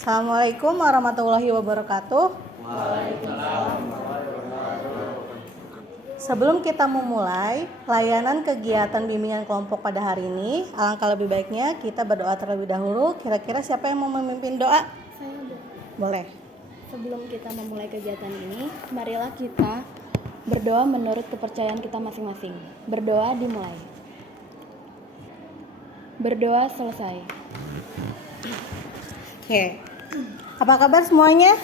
Assalamualaikum warahmatullahi wabarakatuh. Sebelum kita memulai layanan kegiatan bimbingan kelompok pada hari ini, alangkah lebih baiknya kita berdoa terlebih dahulu. Kira-kira siapa yang mau memimpin doa? Saya Boleh. Sebelum kita memulai kegiatan ini, marilah kita berdoa menurut kepercayaan kita masing-masing. Berdoa dimulai. Berdoa selesai. Oke. Apa kabar semuanya?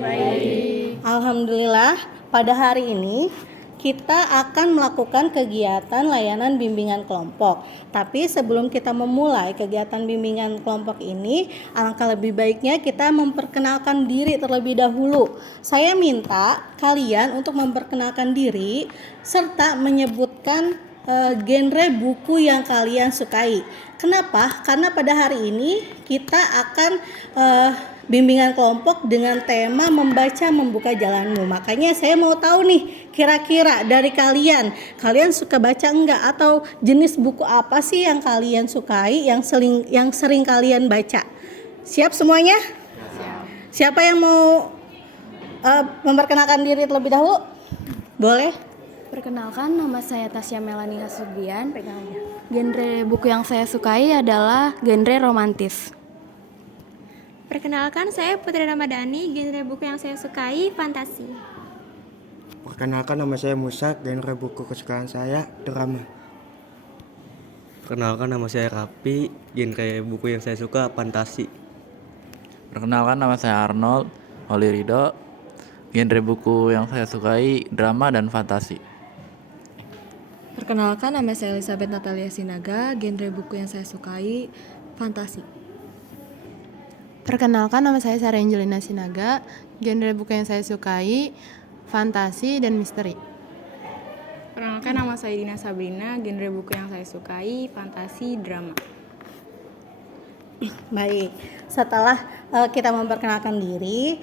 Baik. Alhamdulillah, pada hari ini kita akan melakukan kegiatan layanan bimbingan kelompok. Tapi sebelum kita memulai kegiatan bimbingan kelompok ini, alangkah lebih baiknya kita memperkenalkan diri terlebih dahulu. Saya minta kalian untuk memperkenalkan diri serta menyebutkan genre buku yang kalian sukai. Kenapa? Karena pada hari ini kita akan bimbingan kelompok dengan tema membaca membuka jalanmu. Makanya saya mau tahu nih, kira-kira dari kalian suka baca enggak, atau jenis buku apa sih yang kalian sukai, yang sering kalian baca? Siap semuanya? Siap. Siapa yang mau memperkenalkan diri terlebih dahulu? Boleh? Perkenalkan, nama saya Tasya Melani Hasubian. Genre buku yang saya sukai adalah genre romantis. Perkenalkan, saya Putri Ramadhani, genre buku yang saya sukai fantasi. Perkenalkan, nama saya Musa, genre buku kesukaan saya drama. Perkenalkan, nama saya Rapi, genre buku yang saya suka fantasi. Perkenalkan, nama saya Arnold Holirido, genre buku yang saya sukai drama dan fantasi. Perkenalkan, nama saya Elizabeth Natalia Sinaga, genre buku yang saya sukai fantasi. Perkenalkan, nama saya Sarah Angelina Sinaga, genre buku yang saya sukai fantasi dan misteri. Perkenalkan, nama saya Dina Sabrina, genre buku yang saya sukai fantasi drama. Baik, setelah kita memperkenalkan diri,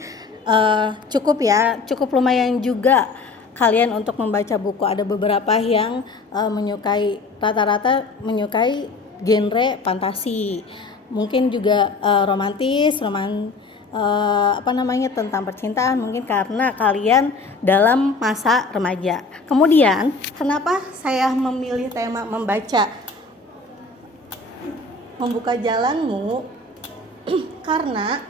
cukup lumayan juga kalian untuk membaca buku. Ada beberapa yang rata-rata menyukai genre fantasi, mungkin juga romantis, tentang percintaan, mungkin karena kalian dalam masa remaja. Kemudian, kenapa saya memilih tema membuka jalanmu? Karena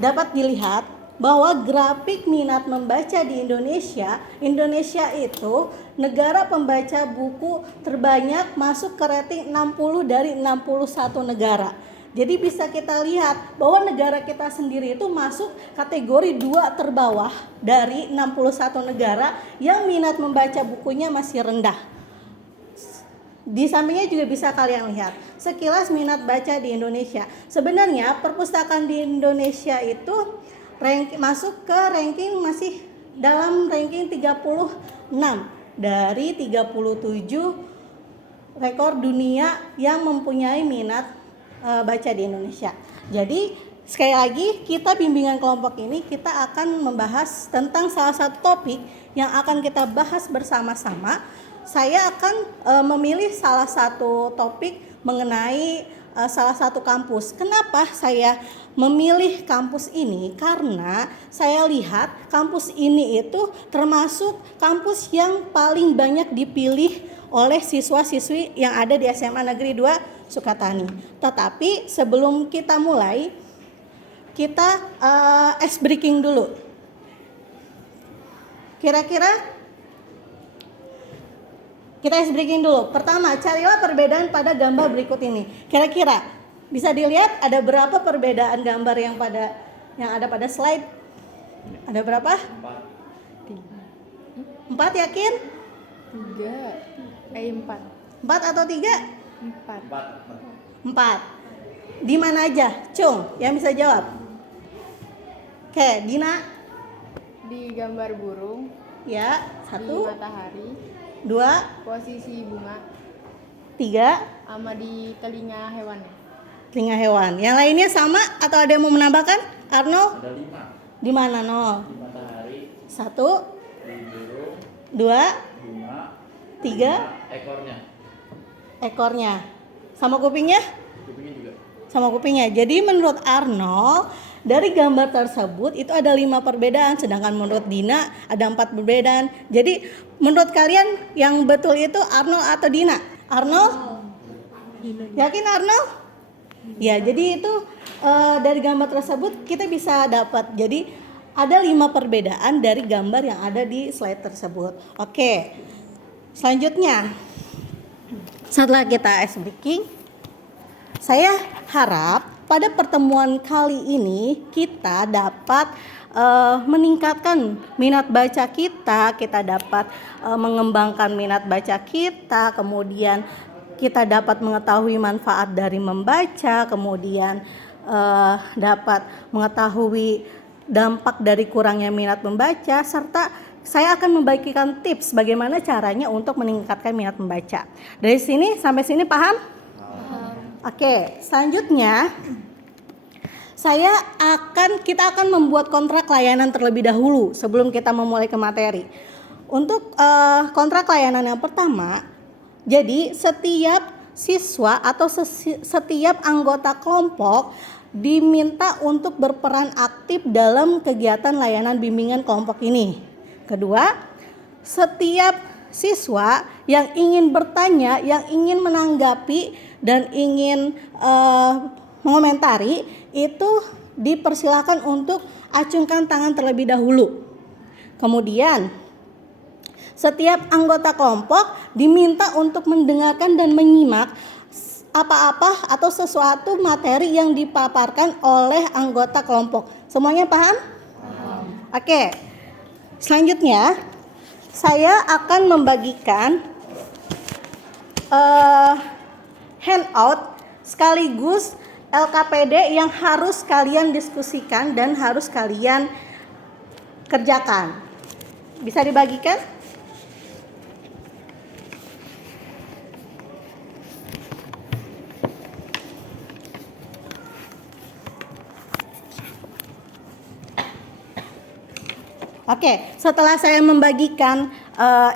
dapat dilihat bahwa grafik minat membaca di Indonesia itu negara pembaca buku terbanyak, masuk ke rating 60 dari 61 negara. Jadi bisa kita lihat bahwa negara kita sendiri itu masuk kategori 2 terbawah dari 61 negara yang minat membaca bukunya masih rendah. Di sampingnya juga bisa kalian lihat sekilas minat baca di Indonesia. Sebenarnya perpustakaan di Indonesia itu masuk ke ranking, masih dalam ranking 36 dari 37 rekor dunia yang mempunyai minat baca di Indonesia. Jadi sekali lagi, kita bimbingan kelompok ini kita akan membahas tentang salah satu topik yang akan kita bahas bersama-sama. Saya akan memilih salah satu topik mengenai salah satu kampus. Kenapa saya memilih kampus ini? Karena saya lihat kampus ini itu termasuk kampus yang paling banyak dipilih oleh siswa-siswi yang ada di SMA Negeri 2 Sukatani. Tetapi sebelum kita mulai, kita ice breaking dulu. Kita ice breaking dulu. Pertama, carilah perbedaan pada gambar berikut ini. Kira-kira bisa dilihat ada berapa perbedaan gambar yang ada pada slide? Ada berapa? 4 yakin? 4. 4 atau 3? 4. Di mana aja? Cung, yang bisa jawab. Oke, Dina. Di gambar burung. Ya, 1. Di matahari. 2. Posisi bunga. 3. Sama di telinga hewan. Telinga hewan. Yang lainnya sama atau ada yang mau menambahkan? Arnold? Ada 5. Di mana, No? Di matahari. 1. Di burung. 2. Bunga. 3. Ekornya. Ekornya. Sama kupingnya? Kupingnya juga. sama kupingnya. Jadi menurut Arnold, dari gambar tersebut itu ada 5 perbedaan, sedangkan menurut Dina ada 4 perbedaan. Jadi menurut kalian yang betul itu Arnold atau Dina? Arnold? Yakin Arnold? Ya, jadi itu dari gambar tersebut kita bisa dapat. Jadi ada 5 perbedaan dari gambar yang ada di slide tersebut. Oke, selanjutnya setelah kita ice breaking, saya harap pada pertemuan kali ini kita dapat meningkatkan minat baca kita dapat mengembangkan minat baca kita, kemudian kita dapat mengetahui manfaat dari membaca, kemudian dapat mengetahui dampak dari kurangnya minat membaca, serta saya akan membagikan tips bagaimana caranya untuk meningkatkan minat membaca. Dari sini sampai sini paham? Oke, selanjutnya kita akan membuat kontrak layanan terlebih dahulu sebelum kita memulai ke materi. Untuk kontrak layanan yang pertama, jadi setiap siswa atau setiap anggota kelompok diminta untuk berperan aktif dalam kegiatan layanan bimbingan kelompok ini. Kedua, setiap siswa yang ingin bertanya, yang ingin menanggapi dan ingin mengomentari itu dipersilakan untuk acungkan tangan terlebih dahulu. Kemudian setiap anggota kelompok diminta untuk mendengarkan dan menyimak apa-apa atau sesuatu materi yang dipaparkan oleh anggota kelompok. Semuanya paham? Oke. Selanjutnya saya akan membagikan handout sekaligus LKPD yang harus kalian diskusikan dan harus kalian kerjakan. Bisa dibagikan? Oke, setelah saya membagikan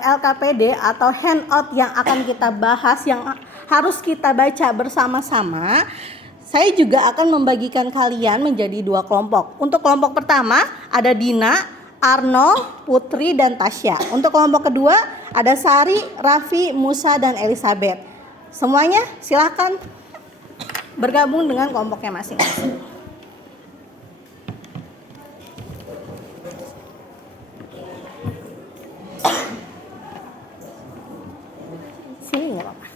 LKPD atau handout yang akan kita bahas, yang harus kita baca bersama-sama, saya juga akan membagikan kalian menjadi 2 kelompok. Untuk kelompok pertama ada Dina, Arnold, Putri, dan Tasya. Untuk kelompok kedua ada Sari, Raffi, Musa, dan Elizabeth. Semuanya silakan bergabung dengan kelompoknya masing-masing. Sini nggak apa-apa.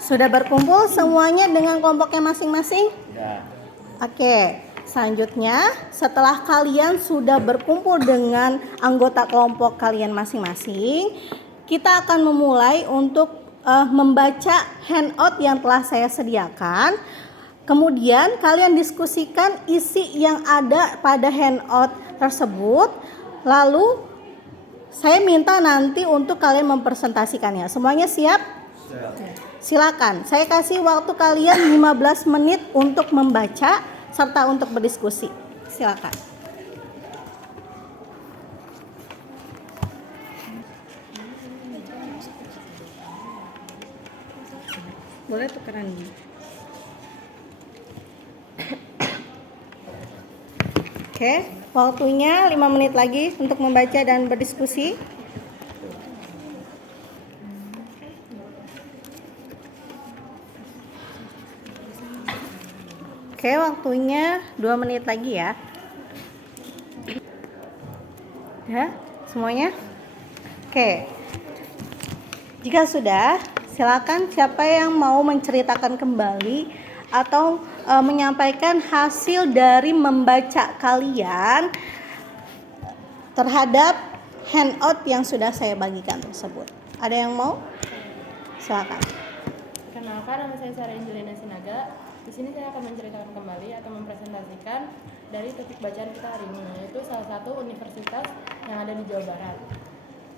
Sudah berkumpul semuanya dengan kelompoknya masing-masing? Ya. Oke, selanjutnya setelah kalian sudah berkumpul dengan anggota kelompok kalian masing-masing, kita akan memulai untuk membaca handout yang telah saya sediakan. Kemudian kalian diskusikan isi yang ada pada handout tersebut. Lalu saya minta nanti untuk kalian mempresentasikannya. Semuanya siap? Siap. Silakan. Saya kasih waktu kalian 15 menit untuk membaca serta untuk berdiskusi. Silakan. Boleh tukeran ini. Oke, waktunya 5 menit lagi untuk membaca dan berdiskusi. Oke, waktunya 2 menit lagi ya. Ya, semuanya? Oke. Jika sudah, silakan siapa yang mau menceritakan kembali atau menyampaikan hasil dari membaca kalian terhadap handout yang sudah saya bagikan tersebut. Ada yang mau? Silakan. Perkenalkan, nama saya Sarah Angelina Sinaga. Di sini saya akan menceritakan kembali atau mempresentasikan dari topik bacaan kita hari ini, yaitu salah satu universitas yang ada di Jawa Barat.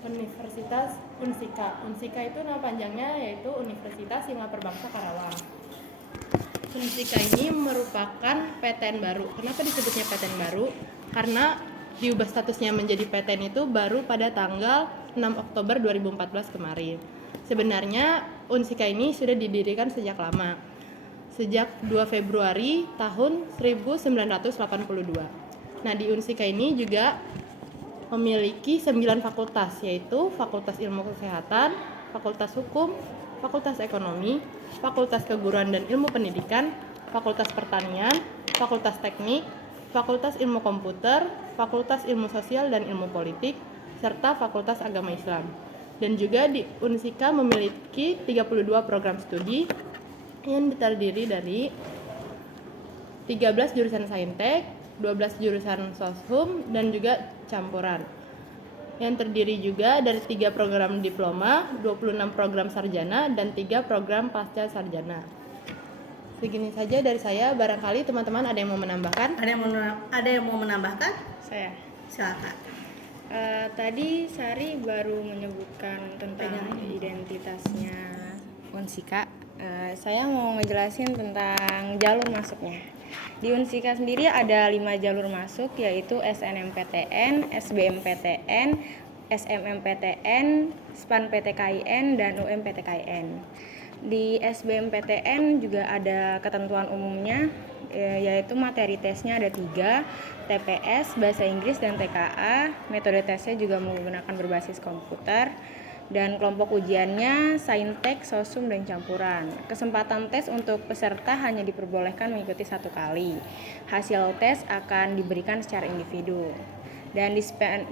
Universitas Unsika. Unsika itu nama panjangnya yaitu Universitas Singapura Bangsa Karawang. Unsika ini merupakan PTN baru. Kenapa disebutnya PTN baru? Karena diubah statusnya menjadi PTN itu baru pada tanggal 6 Oktober 2014 kemarin. Sebenarnya Unsika ini sudah didirikan sejak lama, sejak 2 Februari tahun 1982. Nah, di Unsika ini juga memiliki 9 fakultas, yaitu Fakultas Ilmu Kesehatan, Fakultas Hukum, Fakultas Ekonomi, Fakultas Keguruan dan Ilmu Pendidikan, Fakultas Pertanian, Fakultas Teknik, Fakultas Ilmu Komputer, Fakultas Ilmu Sosial dan Ilmu Politik, serta Fakultas Agama Islam. Dan juga di Unsika memiliki 32 program studi yang terdiri dari 13 jurusan Saintek, 12 jurusan Soshum, dan juga campuran. Yang terdiri juga dari 3 program diploma, 26 program sarjana, dan 3 program pasca sarjana. Segini saja dari saya, barangkali teman-teman ada yang mau menambahkan? Ada yang mau menambahkan? Saya. Silakan. Tadi Sari baru menyebutkan tentang identitasnya Unsika. Saya mau ngejelasin tentang jalur masuknya. Di Unsika sendiri ada 5 jalur masuk, yaitu SNMPTN, SBMPTN, SMMPTN, SPAN-PTKIN, dan UM-PTKIN. Di SBMPTN juga ada ketentuan umumnya, yaitu materi tesnya ada 3, TPS, Bahasa Inggris, dan TKA. Metode tesnya juga menggunakan berbasis komputer. Dan kelompok ujiannya Saintek, Sosum, dan campuran. Kesempatan tes untuk peserta hanya diperbolehkan mengikuti 1 kali. Hasil tes akan diberikan secara individu. Dan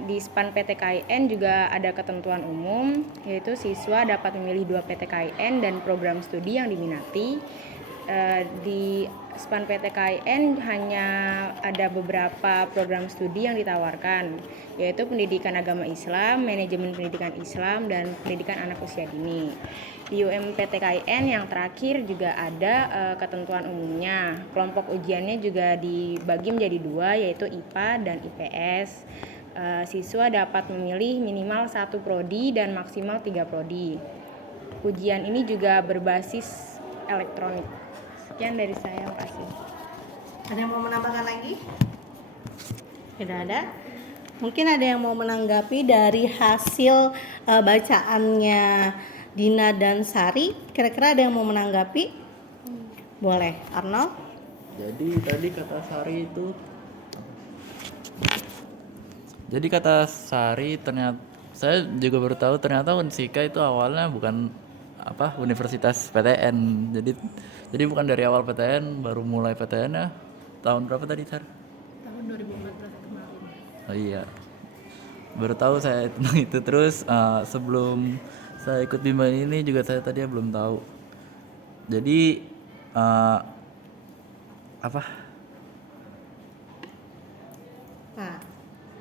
di SPAN PTKIN juga ada ketentuan umum, yaitu siswa dapat memilih 2 PTKIN dan program studi yang diminati. Di SPAN PTKIN hanya ada beberapa program studi yang ditawarkan, yaitu Pendidikan Agama Islam, Manajemen Pendidikan Islam, dan Pendidikan Anak Usia Dini. Di UM PTKIN yang terakhir juga ada ketentuan umumnya. Kelompok ujiannya juga dibagi menjadi 2, yaitu IPA dan IPS. Siswa dapat memilih minimal 1 prodi dan maksimal 3 prodi. Ujian ini juga berbasis elektronik. Sekian dari saya, makasih. Ada yang mau menambahkan lagi? Tidak ada. Mungkin ada yang mau menanggapi dari hasil bacaannya Dina dan Sari. Kira-kira ada yang mau menanggapi? Boleh, Arnold? Jadi tadi kata Sari itu Jadi kata Sari ternyata saya juga baru tahu ternyata Unsika itu awalnya bukan Universitas PTN. Jadi bukan dari awal PTN, baru mulai PTN ya. Tahun berapa tadi, Sar? Tahun 2014 kemarin. Oh iya. Baru tahu saya tentang itu. Terus sebelum saya ikut bimbingan ini juga saya tadi belum tahu. Jadi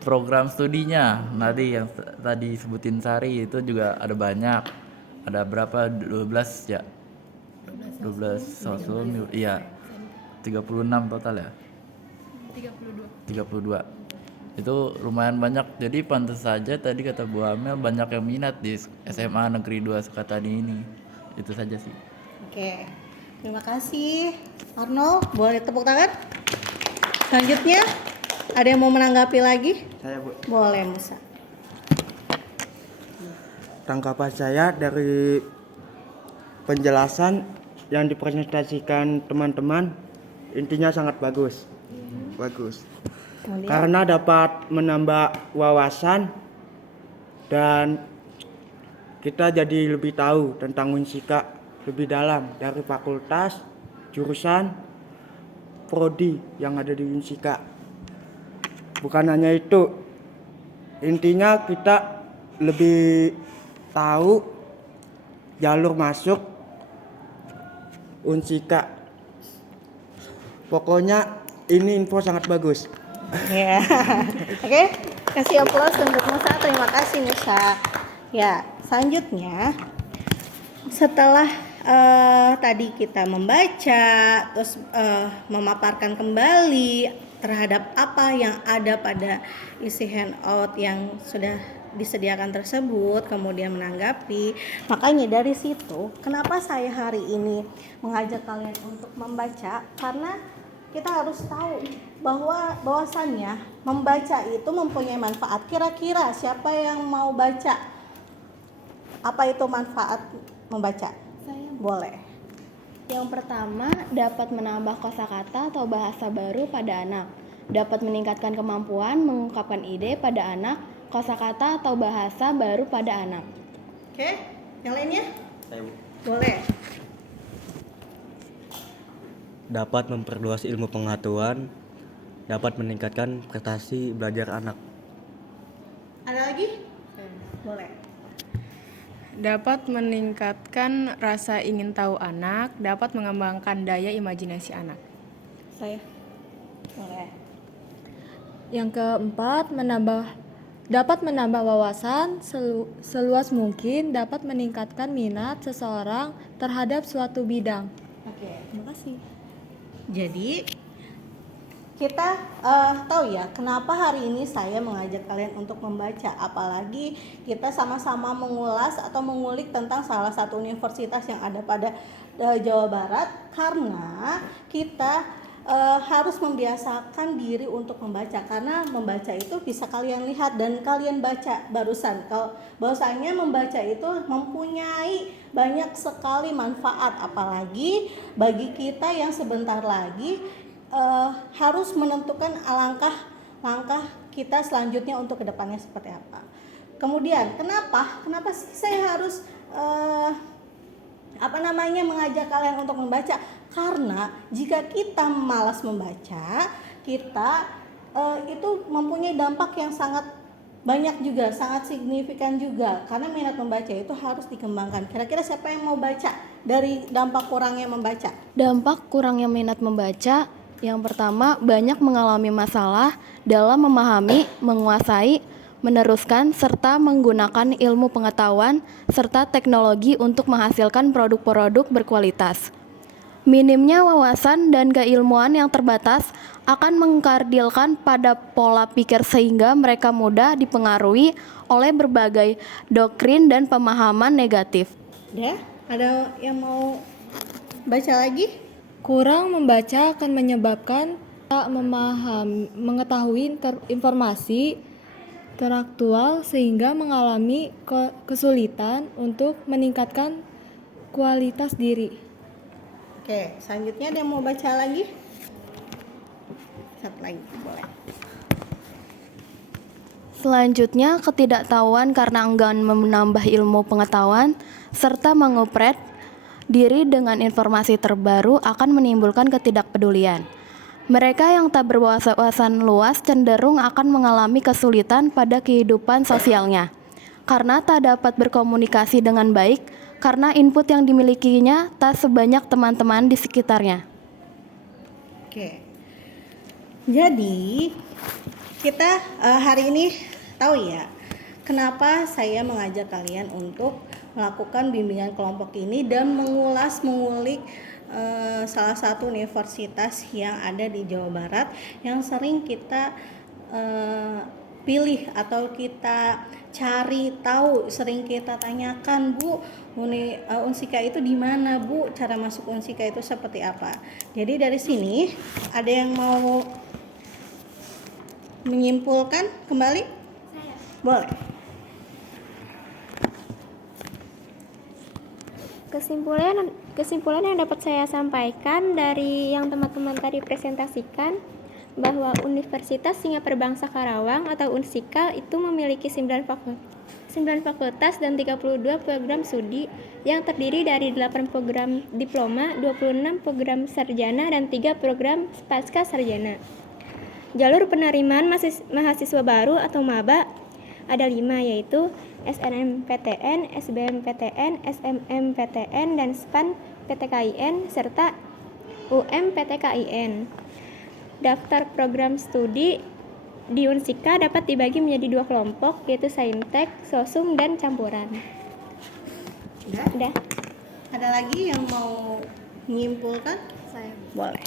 program studinya tadi yang tadi sebutin Sari itu juga ada banyak. Ada berapa? 12 ya? 12 Sosum, iya. 36 total ya? 32. Itu lumayan banyak. Jadi pantas saja tadi kata Bu Amel banyak yang minat di SMA Negeri 2 Sukatani ini. Itu saja sih. Oke. Terima kasih. Arnold, boleh tepuk tangan? Selanjutnya, ada yang mau menanggapi lagi? Saya, Bu. Boleh, Musa. Tanggapan saya dari penjelasan yang dipresentasikan teman-teman intinya sangat bagus. Kemudian, Karena dapat menambah wawasan dan kita jadi lebih tahu tentang Unsika lebih dalam dari fakultas, jurusan, prodi yang ada di Unsika. Bukan hanya itu, intinya kita lebih tahu jalur masuk Unsika. Pokoknya ini info sangat bagus. ya. Oke, kasih aplaus untuk Musa. Terima kasih, Musa. Ya, selanjutnya setelah tadi kita membaca, terus memaparkan kembali terhadap apa yang ada pada isi handout yang sudah disediakan tersebut, kemudian menanggapi. Makanya dari situ, kenapa saya hari ini mengajak kalian untuk membaca? Karena kita harus tahu bahwasannya membaca itu mempunyai manfaat. Kira-kira siapa yang mau baca? Apa itu manfaat membaca? Saya Boleh. Yang pertama, dapat menambah kosakata atau bahasa baru pada anak. Dapat meningkatkan kemampuan mengungkapkan ide pada anak, kosakata atau bahasa baru pada anak. Oke, yang lainnya? Saya Boleh. dapat memperluas ilmu pengetahuan, dapat meningkatkan prestasi belajar anak. Ada lagi? Boleh. Dapat meningkatkan rasa ingin tahu anak, dapat mengembangkan daya imajinasi anak. Saya Boleh. Yang keempat, dapat menambah wawasan seluas mungkin, dapat meningkatkan minat seseorang terhadap suatu bidang. Oke. Terima kasih. Jadi kita tahu ya kenapa hari ini saya mengajak kalian untuk membaca, apalagi kita sama-sama mengulas atau mengulik tentang salah satu universitas yang ada pada Jawa Barat, karena kita harus membiasakan diri untuk membaca, karena membaca itu bisa kalian lihat dan kalian baca barusan kalau bahwasanya membaca itu mempunyai banyak sekali manfaat, apalagi bagi kita yang sebentar lagi harus menentukan langkah kita selanjutnya untuk kedepannya seperti apa. Kemudian kenapa sih saya harus mengajak kalian untuk membaca? Karena jika kita malas membaca, kita itu mempunyai dampak yang sangat banyak juga, sangat signifikan juga, karena minat membaca itu harus dikembangkan. Kira-kira siapa yang mau baca dari dampak kurangnya membaca? Dampak kurangnya minat membaca, yang pertama, banyak mengalami masalah dalam memahami, menguasai, meneruskan, serta menggunakan ilmu pengetahuan serta teknologi untuk menghasilkan produk-produk berkualitas. Minimnya wawasan dan keilmuan yang terbatas akan mengkardilkan pada pola pikir sehingga mereka mudah dipengaruhi oleh berbagai doktrin dan pemahaman negatif. Udah? Ada yang mau baca lagi? Kurang membaca akan menyebabkan tak mengetahui informasi teraktual sehingga mengalami kesulitan untuk meningkatkan kualitas diri. Oke, selanjutnya ada yang mau baca lagi? Satu lagi, boleh. Selanjutnya, ketidaktahuan karena enggan menambah ilmu pengetahuan serta mengupgrade diri dengan informasi terbaru akan menimbulkan ketidakpedulian. Mereka yang tak berwawasan luas cenderung akan mengalami kesulitan pada kehidupan sosialnya karena tak dapat berkomunikasi dengan baik karena input yang dimilikinya tak sebanyak teman-teman di sekitarnya. Oke. Jadi kita hari ini tahu ya kenapa saya mengajak kalian untuk melakukan bimbingan kelompok ini dan mengulik salah satu universitas yang ada di Jawa Barat yang sering kita pilih atau kita cari tahu, sering kita tanyakan, Bu, Unsika itu di mana, Bu? Cara masuk Unsika itu seperti apa? Jadi dari sini ada yang mau menyimpulkan kembali? Saya. Boleh. Kesimpulan yang dapat saya sampaikan dari yang teman-teman tadi presentasikan, bahwa Universitas Singapura Bangsa Karawang atau Unsika itu memiliki 9 fakultas dan 32 program studi yang terdiri dari 8 program diploma, 26 program sarjana, dan 3 program pasca sarjana. Jalur penerimaan mahasiswa baru atau maba ada 5, yaitu SNMPTN, SBMPTN, SMMPTN, dan SPAN PTKIN, serta UMPTKIN. Daftar program studi di Unsika dapat dibagi menjadi 2 kelompok, yaitu Saintek, Sosum, dan Campuran. Udah. Ada lagi yang mau menyimpulkan? Saya. Boleh.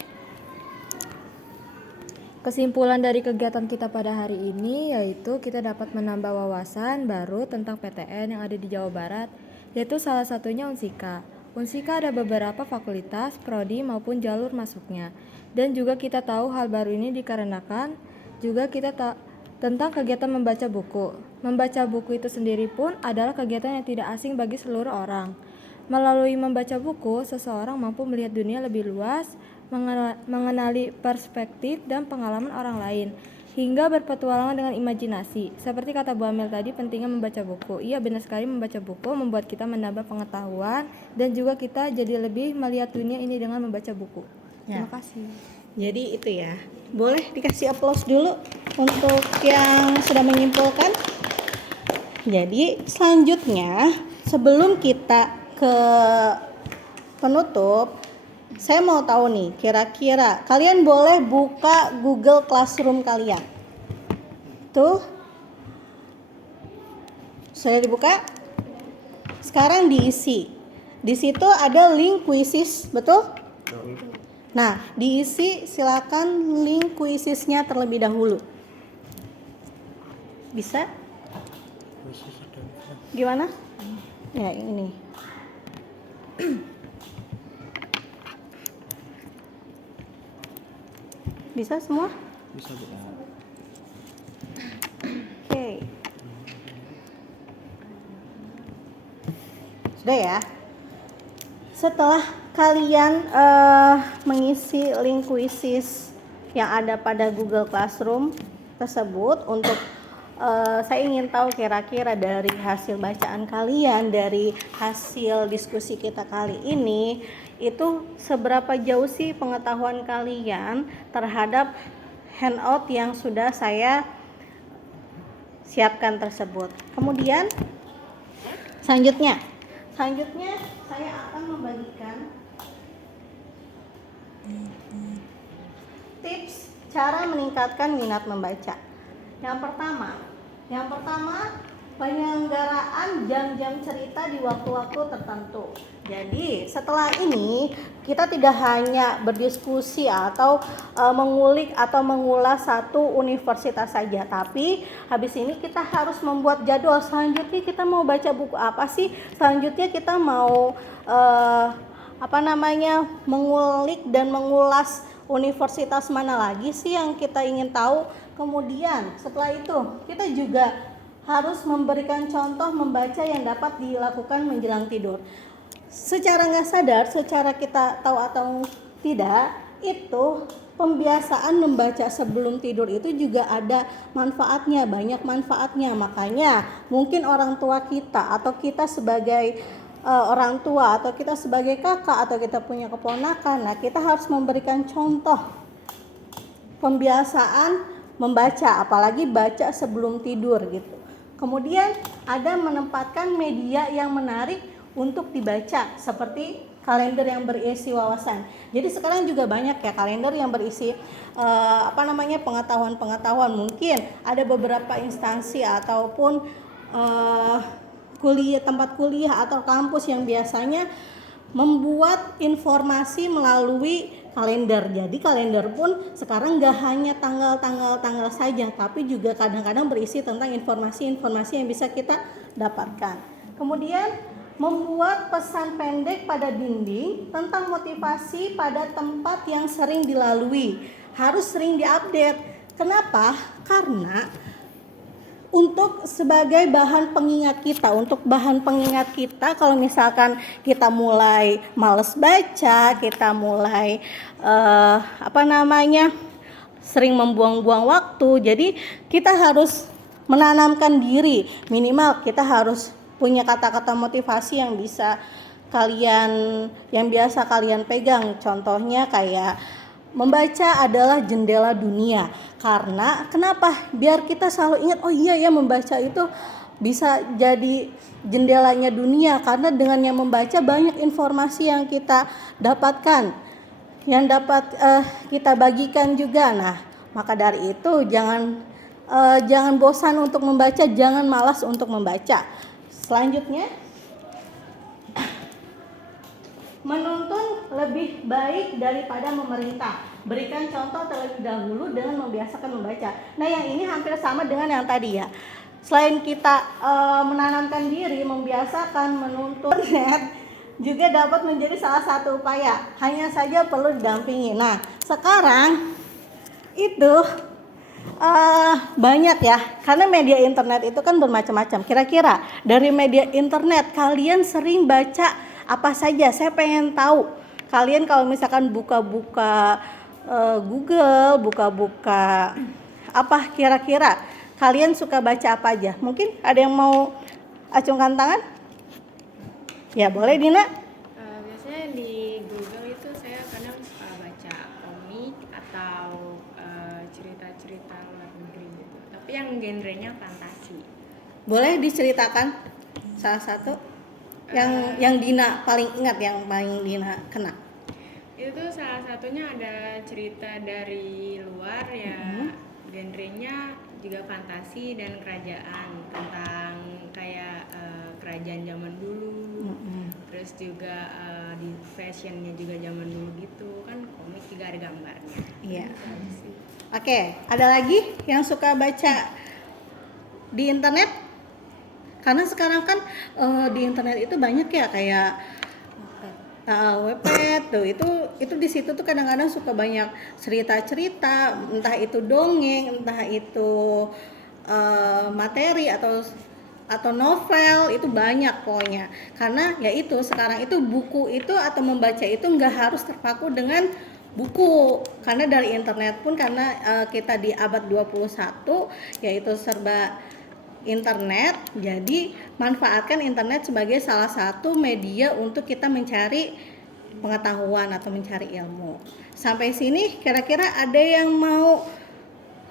Kesimpulan dari kegiatan kita pada hari ini yaitu kita dapat menambah wawasan baru tentang PTN yang ada di Jawa Barat, yaitu salah satunya Unsika. Unsika ada beberapa fakultas, prodi maupun jalur masuknya. Dan juga kita tahu hal baru ini dikarenakan juga kita tentang kegiatan membaca buku. Membaca buku itu sendiri pun adalah kegiatan yang tidak asing bagi seluruh orang. Melalui membaca buku, seseorang mampu melihat dunia lebih luas, mengenali perspektif dan pengalaman orang lain, hingga berpetualangan dengan imajinasi. Seperti kata Bu Amel tadi, pentingnya membaca buku. Iya, benar sekali, membaca buku membuat kita menambah pengetahuan dan juga kita jadi lebih melihat dunia ini dengan membaca buku. Ya. Terima kasih. Jadi itu ya. Boleh dikasih aplaus dulu untuk yang sudah menyimpulkan. Jadi selanjutnya sebelum kita ke penutup, saya mau tahu nih, kira-kira kalian boleh buka Google Classroom kalian. Tuh. Sudah dibuka? Sekarang diisi. Di situ ada link quizzes, betul? Nah, diisi silakan link quizesnya terlebih dahulu. Bisa? Gimana? Ya, ini. Bisa semua? Bisa Bu. Oke. Sudah ya? Setelah kalian mengisi link quizzes yang ada pada Google Classroom tersebut, untuk saya ingin tahu kira-kira dari hasil bacaan kalian, dari hasil diskusi kita kali ini, itu seberapa jauh sih pengetahuan kalian terhadap handout yang sudah saya siapkan tersebut. Kemudian selanjutnya saya akan membagikan tips cara meningkatkan minat membaca. Yang pertama, penyelenggaraan jam-jam cerita di waktu-waktu tertentu. Jadi setelah ini kita tidak hanya berdiskusi atau mengulik atau mengulas satu universitas saja, tapi habis ini kita harus membuat jadwal. Selanjutnya kita mau baca buku apa sih? Selanjutnya kita mau mengulik dan mengulas universitas mana lagi sih yang kita ingin tahu. Kemudian setelah itu kita juga harus memberikan contoh membaca yang dapat dilakukan menjelang tidur. Secara nggak sadar, secara kita tahu atau tidak, itu pembiasaan membaca sebelum tidur itu juga ada manfaatnya, banyak manfaatnya. Makanya mungkin orang tua kita atau kita sebagai orang tua atau kita sebagai kakak atau kita punya keponakan, nah kita harus memberikan contoh pembiasaan membaca, apalagi baca sebelum tidur gitu. Kemudian ada menempatkan media yang menarik untuk dibaca, seperti kalender yang berisi wawasan. Jadi sekarang juga banyak ya kalender yang berisi pengetahuan-pengetahuan. Mungkin ada beberapa instansi ataupun tempat kuliah atau kampus yang biasanya membuat informasi melalui kalender. Jadi kalender pun sekarang gak hanya tanggal-tanggal saja, tapi juga kadang-kadang berisi tentang informasi-informasi yang bisa kita dapatkan. Kemudian membuat pesan pendek pada dinding tentang motivasi pada tempat yang sering dilalui. Harus sering diupdate. Kenapa? Karena untuk sebagai bahan pengingat kita, kalau misalkan kita mulai males baca, kita mulai sering membuang-buang waktu, jadi kita harus menanamkan diri, minimal kita harus punya kata-kata motivasi yang biasa kalian pegang. Contohnya kayak membaca adalah jendela dunia. Karena kenapa? Biar kita selalu ingat, oh iya ya, membaca itu bisa jadi jendelanya dunia. Karena dengan yang membaca banyak informasi yang kita dapatkan, yang dapat kita bagikan juga. Nah, maka dari itu jangan bosan untuk membaca, jangan malas untuk membaca. Selanjutnya, menuntun lebih baik daripada memerintah. Berikan contoh terlebih dahulu dengan membiasakan membaca. Nah, yang ini hampir sama dengan yang tadi ya. Selain kita menanamkan diri, membiasakan menuntun juga dapat menjadi salah satu upaya. Hanya saja perlu didampingi. Nah, sekarang itu Banyak ya, karena media internet itu kan bermacam-macam. Kira-kira dari media internet kalian sering baca apa saja? Saya pengen tahu. Kalian kalau misalkan buka-buka Google, buka-buka apa kira-kira kalian suka baca apa aja? Mungkin ada yang mau acungkan tangan? Ya boleh Dina. Biasanya di Google itu saya kadang suka baca komik atau cerita-cerita luar negeri gitu. Tapi yang genrenya fantasi. Boleh diceritakan salah satu yang Dina paling ingat, yang paling Dina kena. Itu salah satunya ada cerita dari luar ya, genrenya juga fantasi dan kerajaan, tentang kayak kerajaan zaman dulu. Terus juga di fashionnya juga zaman dulu gitu kan, komik juga ada gambarnya. Iya. Oke, ada lagi yang suka baca di internet? Karena sekarang kan di internet itu banyak ya, kayak Wattpad tuh, itu di situ tuh kadang-kadang suka banyak cerita-cerita, entah itu dongeng, entah itu materi atau novel, itu banyak pokoknya. Karena ya itu sekarang itu buku itu atau membaca itu nggak harus terpaku dengan buku, karena dari internet pun, karena kita di abad 21 yaitu serba internet, jadi manfaatkan internet sebagai salah satu media untuk kita mencari pengetahuan atau mencari ilmu. Sampai sini kira-kira ada yang mau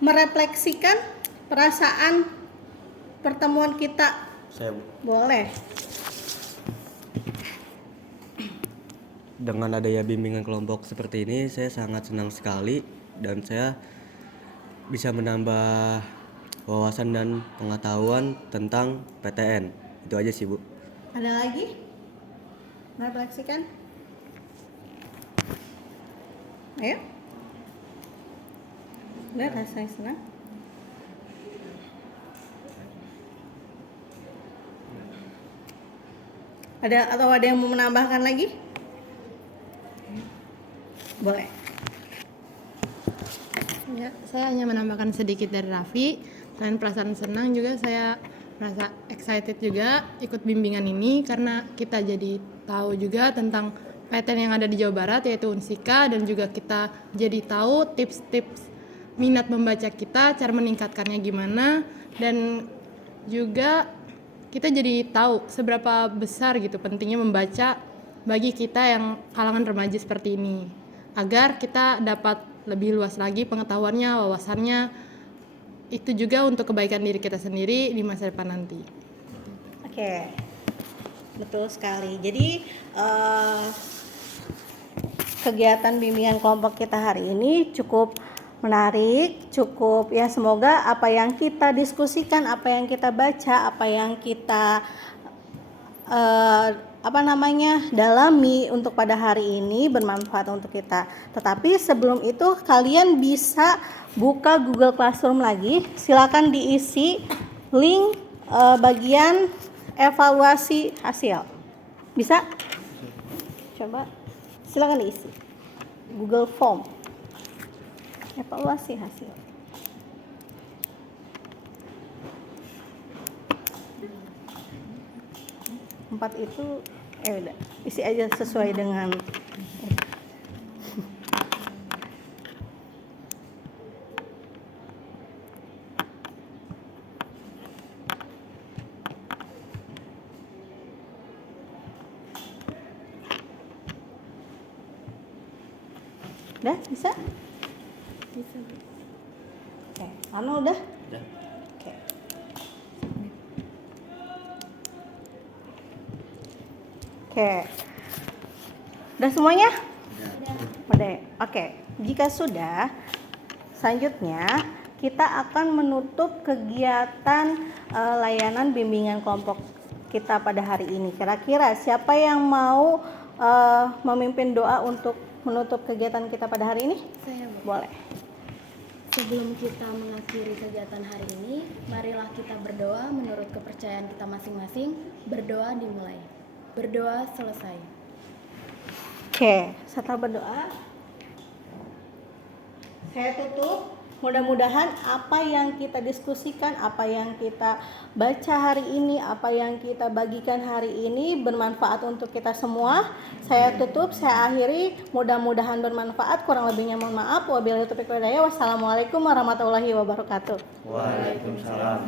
merefleksikan perasaan pertemuan kita? Saya, Bu. Boleh. Dengan adanya bimbingan kelompok seperti ini, saya sangat senang sekali dan saya bisa menambah wawasan dan pengetahuan tentang PTN. Itu aja sih, Bu. Ada lagi? Merefleksikan? Ayo. Udah, rasanya senang. Ada yang mau menambahkan lagi? Boleh. Ya, saya hanya menambahkan sedikit dari Raffi. Selain perasaan senang juga saya merasa excited juga ikut bimbingan ini, karena kita jadi tahu juga tentang PTN yang ada di Jawa Barat yaitu Unsika, dan juga kita jadi tahu tips-tips minat membaca kita, cara meningkatkannya gimana, dan juga kita jadi tahu seberapa besar gitu pentingnya membaca bagi kita yang kalangan remaja seperti ini, agar kita dapat lebih luas lagi pengetahuannya, wawasannya. Itu juga untuk kebaikan diri kita sendiri di masa depan nanti. Oke, betul sekali. Jadi kegiatan bimbingan kelompok kita hari ini cukup menarik, cukup ya, semoga apa yang kita diskusikan, apa yang kita baca, apa yang kita dalami untuk pada hari ini bermanfaat untuk kita. Tetapi sebelum itu kalian bisa buka Google Classroom lagi, silakan diisi link bagian evaluasi hasil. Bisa? Coba silakan diisi Google Form evaluasi hasil. Empat itu udah isi aja sesuai dengan udah bisa? Bisa. Oke, Anu udah? Udah. Oke. Oke. Udah semuanya? Udah. Oke. Jika sudah, selanjutnya kita akan menutup kegiatan layanan bimbingan kelompok kita pada hari ini. Kira-kira siapa yang mau memimpin doa untuk menutup kegiatan kita pada hari ini? Saya, Bu. Boleh. Sebelum kita mengakhiri kegiatan hari ini, marilah kita berdoa menurut kepercayaan kita masing-masing. Berdoa dimulai. Berdoa selesai. Oke, setelah berdoa, saya tutup Mudah-mudahan apa yang kita diskusikan, apa yang kita baca hari ini, apa yang kita bagikan hari ini bermanfaat untuk kita semua. Saya tutup, saya akhiri. Mudah-mudahan bermanfaat. Kurang lebihnya mohon maaf. Wabillahi taufiq wal hidayah. Wassalamualaikum warahmatullahi wabarakatuh. Waalaikumsalam.